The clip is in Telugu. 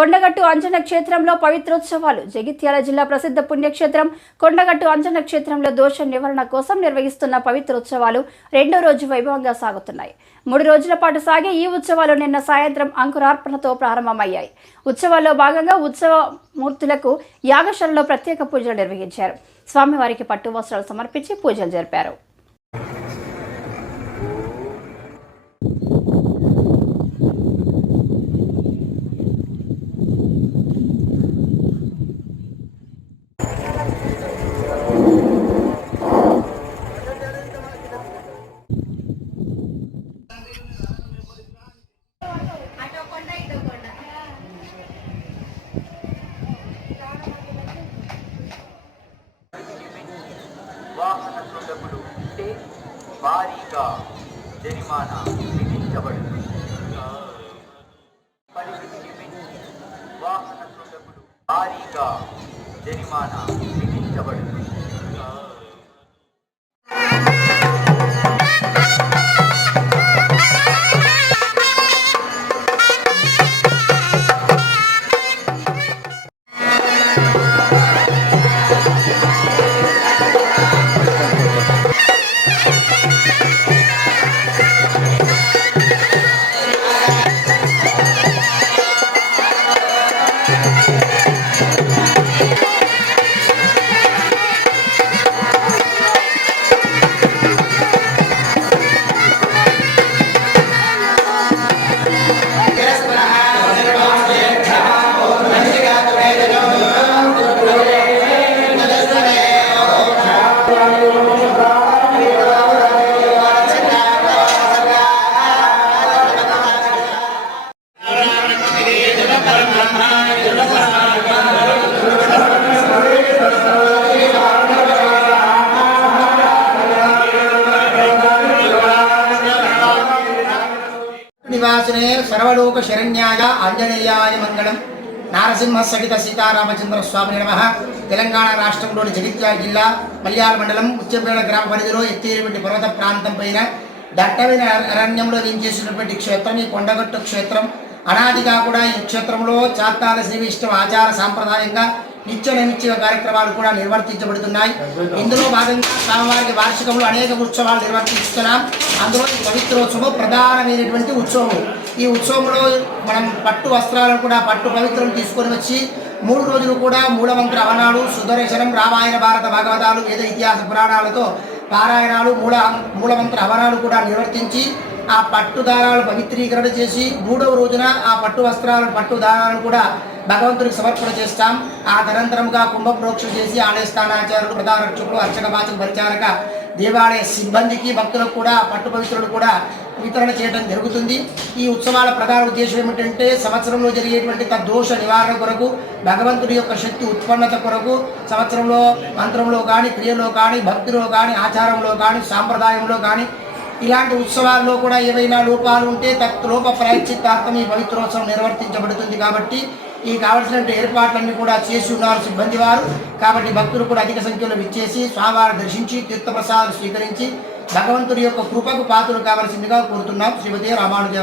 కొండగట్టు అంజన క్షేత్రంలో పవిత్రోత్సవాలు. జగిత్యాల జిల్లా ప్రసిద్ధ పుణ్యక్షేత్రం కొండగట్టు అంజన క్షేత్రంలో దోష నివారణ కోసం నిర్వహిస్తున్న పవిత్రోత్సవాలు రెండో రోజు వైభవంగా సాగుతున్నాయి. మూడు రోజుల పాటు సాగే ఈ ఉత్సవాలు నిన్న సాయంత్రం అంకురార్పణతో ప్రారంభమయ్యాయి. ఉత్సవాల్లో భాగంగా ఉత్సవ మూర్తులకు యాగశాలలో ప్రత్యేక పూజలు నిర్వహించారు. స్వామివారికి పట్టు వస్త్రాలు సమర్పించి పూజలు జరిపారు. వాహనసులకులు భారీగా జరిమానా విధించబడుతుంది పరిమితికి మించి భారీగా జరిమానా విధించబడుతుంది శ్రీనివాసునే సర్వలోక శరణ్యాయ ఆంజనేయాయ మంగళం. నారసింహ సహిత సీతారామచంద్ర స్వామి నమ. తెలంగాణ రాష్ట్రంలోని జగిత్యాల జిల్లా మల్యాల మండలం ఉచ్చపేట గ్రామ పరిధిలో ఎత్తేటువంటి పర్వత ప్రాంతం పైన దట్టమైన అరణ్యంలో నించేసినటువంటి క్షేత్రం ఈ కొండగట్టు క్షేత్రం. అనాదిగా కూడా ఈ క్షేత్రంలో చాత్తాల శ్రీ విష్ణు ఆచార సాంప్రదాయంగా నిత్య నైమిత్య కార్యక్రమాలు కూడా నిర్వర్తించబడుతున్నాయి. ఇందులో భాగంగా స్వామివారికి వార్షికంలో అనేక ఉత్సవాలు నిర్వర్తిస్తున్నాం. అందులో ఈ పవిత్రోత్సవం ప్రధానమైనటువంటి ఉత్సవం ఈ ఉత్సవంలో మనం పట్టు వస్త్రాలను కూడా పట్టు పవిత్రం తీసుకొని వచ్చి మూడు రోజులు కూడా మూలమంత్ర అవనాలు సుదర్శనం రామాయణ భారత భాగవతాలు వేద ఇతిహాస పురాణాలతో పారాయణాలు మూల మూలమంత్ర అవనాలు కూడా నిర్వర్తించి ఆ పట్టు దారాలు పవిత్రీకరణ చేసి మూడవ రోజున ఆ పట్టు వస్త్రాలు పట్టు దారాలను కూడా భగవంతుడికి సమర్పణ చేస్తాం. ఆ తరంతరముగా కుంభప్రోక్ష చేసి ఆలయ స్థానాచారులు ప్రధాన రక్షకులు అర్చక వాచక పరిచారక దేవాలయ సిబ్బందికి భక్తులకు కూడా పట్టు పవిత్రులు కూడా వితరణ చేయడం జరుగుతుంది. ఈ ఉత్సవాల ప్రధాన ఉద్దేశం ఏమిటంటే సంవత్సరంలో జరిగేటువంటి దోష నివారణ కొరకు భగవంతుడి యొక్క శక్తి ఉత్పన్నత కొరకు సంవత్సరంలో మంత్రంలో కానీ క్రియలో కానీ భక్తిలో కానీ ఆచారంలో కానీ సాంప్రదాయంలో కానీ ఇలాంటి ఉత్సవాల్లో కూడా ఏవైనా లోపాలు ఉంటే తత్ లోప ప్రాయశ్చిత్తార్థం ఈ పవిత్రోత్సవం నిర్వర్తించబడుతుంది కాబట్టి ఈ కావలసిన ఏర్పాట్లన్నీ కూడా చేసి ఉన్నారు సిబ్బంది వారు. కాబట్టి భక్తులు కూడా అధిక సంఖ్యలో విచ్చేసి స్వామివారు దర్శించి తీర్థప్రసాదం స్వీకరించి భగవంతుడి యొక్క కృపకు పాత్రలు కావలసిందిగా కోరుతున్నాం. శ్రీమతి రామానుజ